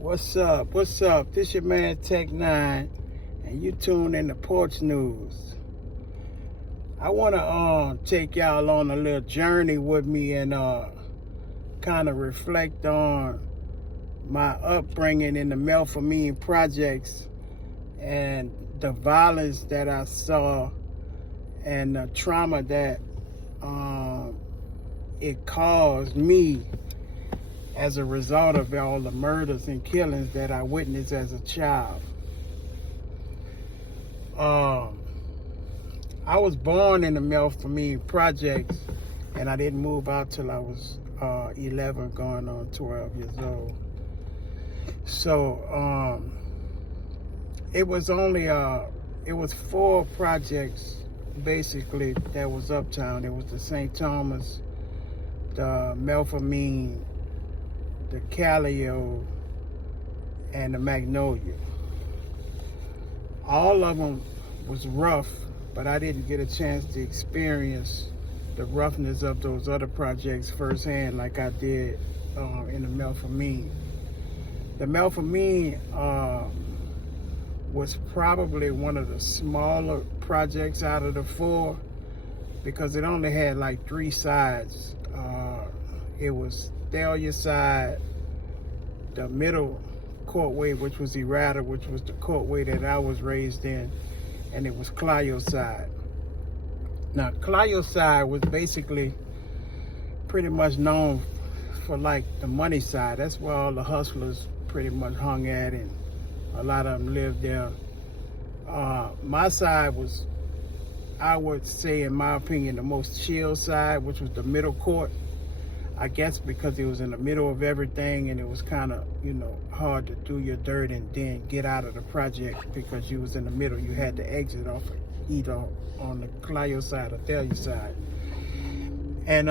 What's up? What's up? This your man Tec9, and you tune in to Porch News. I wanna take y'all on a little journey with me and kind of reflect on my upbringing in the Melpomene projects and the violence that I saw and the trauma that it caused me as a result of all the murders and killings that I witnessed as a child. I was born in the Melpomene projects, and I didn't move out till I was 11, going on 12 years old. So it was only it was 4 projects basically that was uptown. It was the St. Thomas, the Melpomene, the Callio, and the Magnolia. All of them was rough, but I didn't get a chance to experience the roughness of those other projects firsthand like I did in the Melpomene. The Melpomene was probably one of the smaller projects out of the 4 because it only had like 3 sides. It was Thalia side, the middle courtway, which was Errata, which was the courtway that I was raised in, and it was Clio side. Now, Clio side was basically pretty much known for like the money side. That's where all the hustlers pretty much hung at, and a lot of them lived there. My side was, I would say, in my opinion, the most chill side, which was the middle court. I guess because it was in the middle of everything, and it was kind of, hard to do your dirt and then get out of the project because you was in the middle. You had to exit off of either on the Clio side or Thalia side. And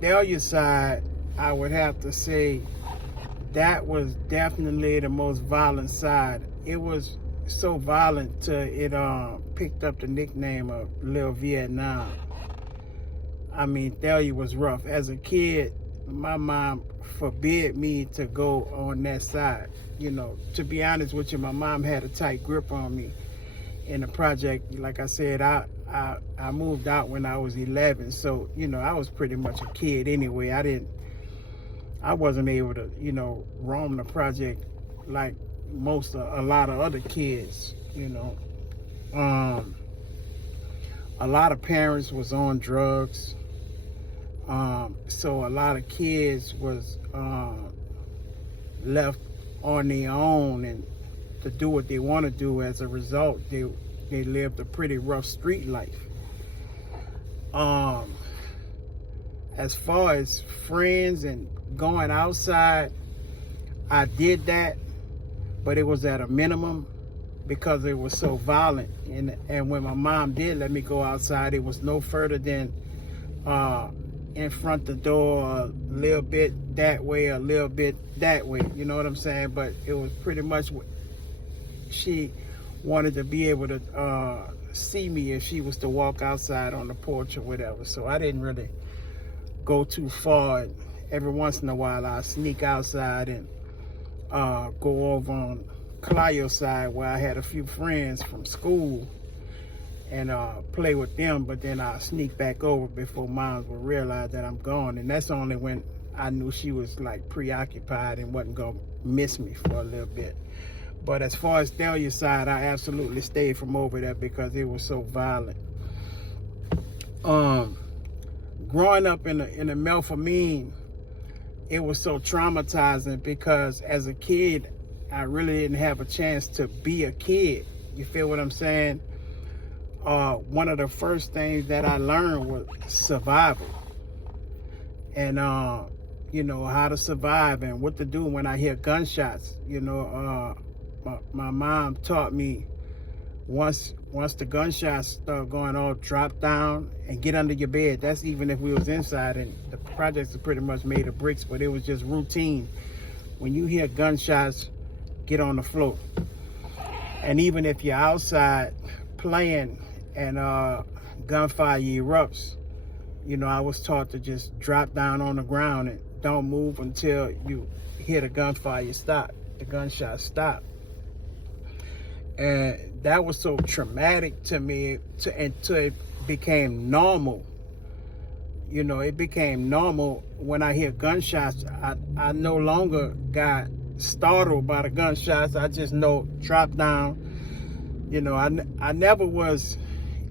Thalia side, I would have to say, that was definitely the most violent side. It was so violent till it picked up the nickname of Little Vietnam. I mean, Thalia was rough. As a kid, my mom forbid me to go on that side. To be honest with you, my mom had a tight grip on me in the project. Like I said, I moved out when I was 11, so I was pretty much a kid anyway. I wasn't able to roam the project like a lot of other kids. A lot of parents was on drugs. So a lot of kids was left on their own and to do what they want to do. As a result, they lived a pretty rough street life. As far as friends and going outside, I did that, but it was at a minimum because it was so violent. And when my mom did let me go outside, it was no further than in front the door, a little bit that way, a little bit that way. You know what I'm saying? But it was pretty much what she wanted to be able to see me if she was to walk outside on the porch or whatever. So I didn't really go too far. Every once in a while, I sneak outside and go over on Clio side where I had a few friends from school and play with them, but then I sneak back over before moms would realize that I'm gone. And that's only when I knew she was like preoccupied and wasn't gonna miss me for a little bit. But as far as Thalia side, I absolutely stayed from over there because it was so violent. Growing up in the Melpomene, it was so traumatizing because as a kid, I really didn't have a chance to be a kid. You feel what I'm saying? One of the first things that I learned was survival. And, how to survive and what to do when I hear gunshots. My mom taught me once the gunshots start going off, drop down and get under your bed. That's even if we was inside, and the projects are pretty much made of bricks, but it was just routine. When you hear gunshots, get on the floor. And even if you're outside playing and gunfire erupts, I was taught to just drop down on the ground and don't move until you hear the gunfire stop, the gunshot stop. And that was so traumatic to me until it became normal. You know, it became normal when I hear gunshots. I no longer got startled by the gunshots. I just know drop down. You know, I never was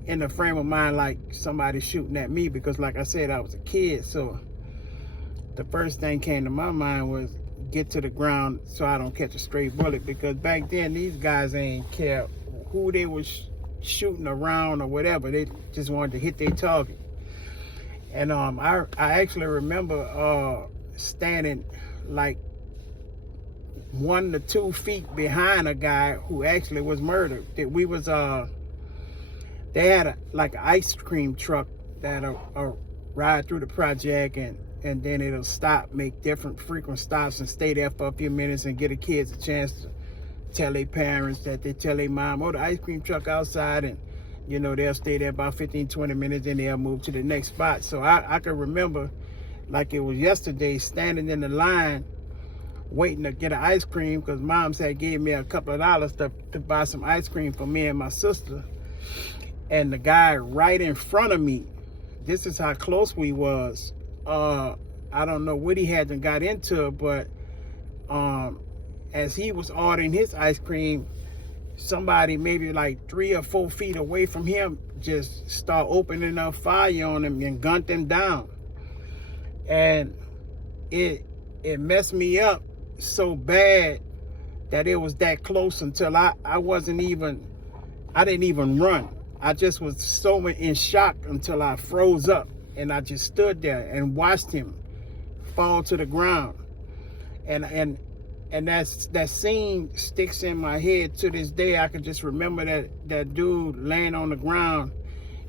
in the frame of mind like somebody shooting at me, because like I said, I was a kid. So the first thing came to my mind was get to the ground so I don't catch a stray bullet, because back then these guys ain't care who they was shooting around or whatever. They just wanted to hit their target. And I actually remember standing like 1 to 2 feet behind a guy who actually was murdered. That we was they had like an ice cream truck that'll ride through the project, and then it'll stop, make different frequent stops, and stay there for a few minutes and get the kids a chance to tell their parents that they tell their mom, oh, the ice cream truck outside, and you know, they'll stay there about 15-20 minutes, and they'll move to the next spot. So I can remember like it was yesterday, standing in the line waiting to get an ice cream, because Moms had gave me a couple of dollars to buy some ice cream for me and my sister. And the guy right in front of me, this is how close we was. I don't know what he hadn't got into, but as he was ordering his ice cream, somebody maybe like 3 or 4 feet away from him just start opening up fire on him and gunned him down. And it messed me up so bad that it was that close until I didn't even run. I just was so in shock until I froze up, and I just stood there and watched him fall to the ground. And that scene sticks in my head to this day. I can just remember that dude laying on the ground,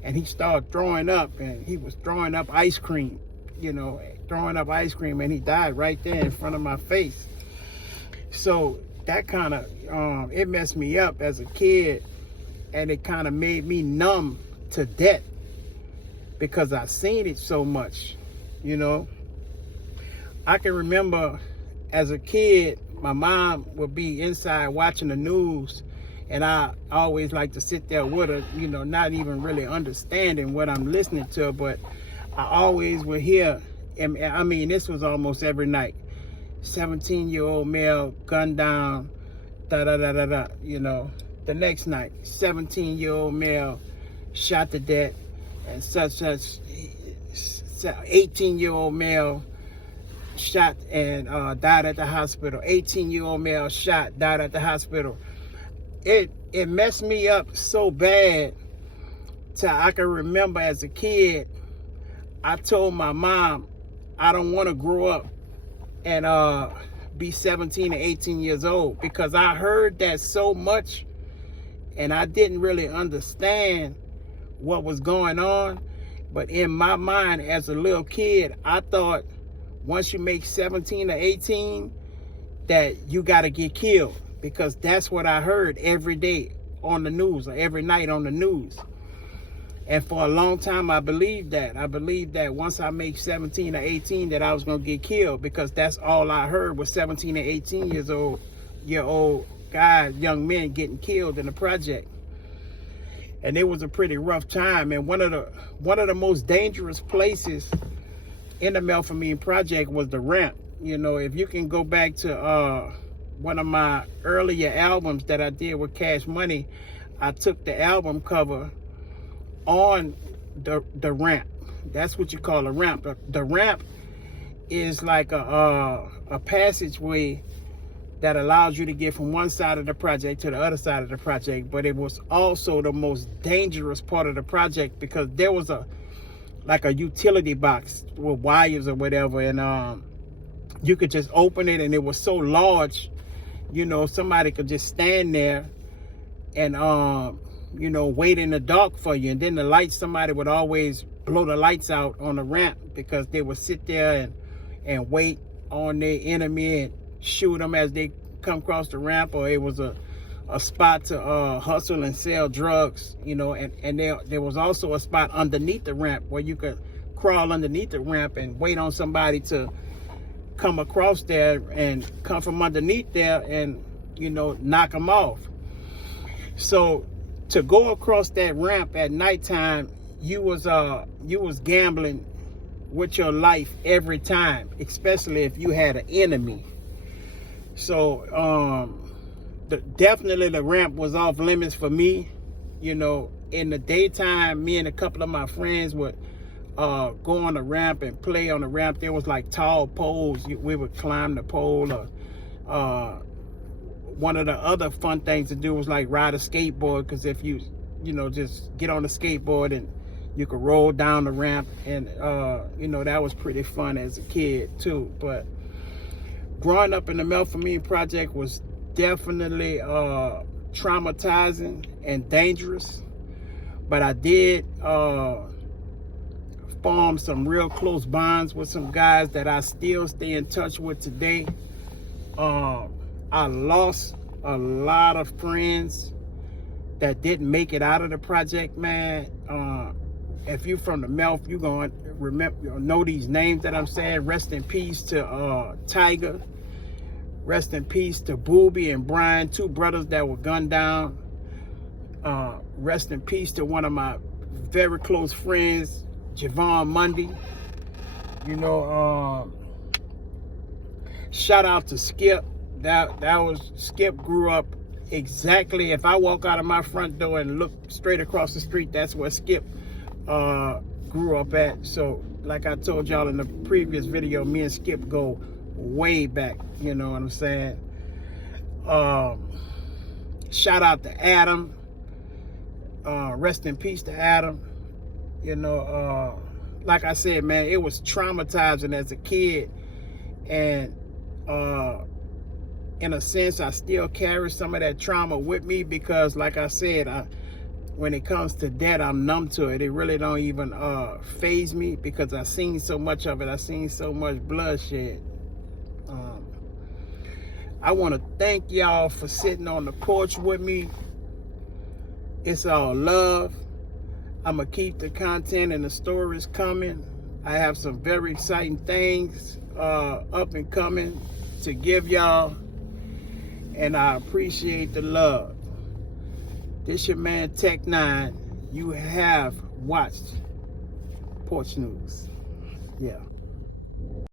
and he started throwing up, and he was throwing up ice cream, you know, and he died right there in front of my face. So that kind of, it messed me up as a kid, and it kind of made me numb to death because I seen it so much, you know. I can remember as a kid, my mom would be inside watching the news, and I always like to sit there with her, you know, not even really understanding what I'm listening to, but I always would hear, and I mean, this was almost every night, 17-year-old male gunned down, da-da-da-da-da, you know. The next night, 17-year-old male shot to death, and such 18-year-old male shot and died at the hospital. 18-year-old male shot, died at the hospital. It messed me up so bad till I can remember as a kid, I told my mom I don't want to grow up and be 17 or 18 years old, because I heard that so much and I didn't really understand what was going on. But in my mind as a little kid, I thought once you make 17 or 18 that you got to get killed, because that's what I heard every day on the news, or every night on the news. And for a long time, I believed that. I believed that once I make 17 or 18 that I was going to get killed, because that's all I heard was 17 and 18 year old guys, young men getting killed in the project. And it was a pretty rough time. And one of the most dangerous places in the Melpomene project was the ramp. You know, if you can go back to one of my earlier albums that I did with Cash Money, I took the album cover on the ramp. That's what you call a ramp. The ramp is like a passageway that allows you to get from one side of the project to the other side of the project. But it was also the most dangerous part of the project, because there was like a utility box with wires or whatever, and you could just open it, and it was so large, you know, somebody could just stand there and you know, wait in the dark for you. And then the lights, somebody would always blow the lights out on the ramp, because they would sit there and wait on their enemy and shoot them as they come across the ramp. Or it was a spot to hustle and sell drugs, you know. And there was also a spot underneath the ramp where you could crawl underneath the ramp and wait on somebody to come across there and come from underneath there and, you know, knock them off. So to go across that ramp at nighttime, you was gambling with your life every time, especially if you had an enemy. So definitely the ramp was off limits for me. You know, in the daytime, me and a couple of my friends would go on the ramp and play on the ramp. There was like tall poles. We would climb the pole. Or one of the other fun things to do was like ride a skateboard, because if you know, just get on the skateboard and you could roll down the ramp, and you know, that was pretty fun as a kid too. But growing up in the Melpomene Project was definitely traumatizing and dangerous, but I did form some real close bonds with some guys that I still stay in touch with today. I lost a lot of friends that didn't make it out of the project, man. If you're from the Melf, you're going to know these names that I'm saying. Rest in peace to Tiger. Rest in peace to Booby and Brian, two brothers that were gunned down. Rest in peace to one of my very close friends, Javon Mundy. You know, shout out to Skip. That was Skip. Grew up exactly. If I walk out of my front door and look straight across the street, that's where Skip grew up at. So like I told y'all in the previous video, me and Skip go way back, you know what I'm saying. Shout out to Adam. Rest in peace to Adam. You know, like I said, man, it was traumatizing as a kid, and in a sense I still carry some of that trauma with me, because like I said, when it comes to death, I'm numb to it. It really don't even faze me, because I've seen so much of it. I've seen so much bloodshed. I want to thank y'all for sitting on the porch with me. It's all love. I'm going to keep the content and the stories coming. I have some very exciting things up and coming to give y'all, and I appreciate the love. This your man Tec9. You have watched Porch News. Yeah.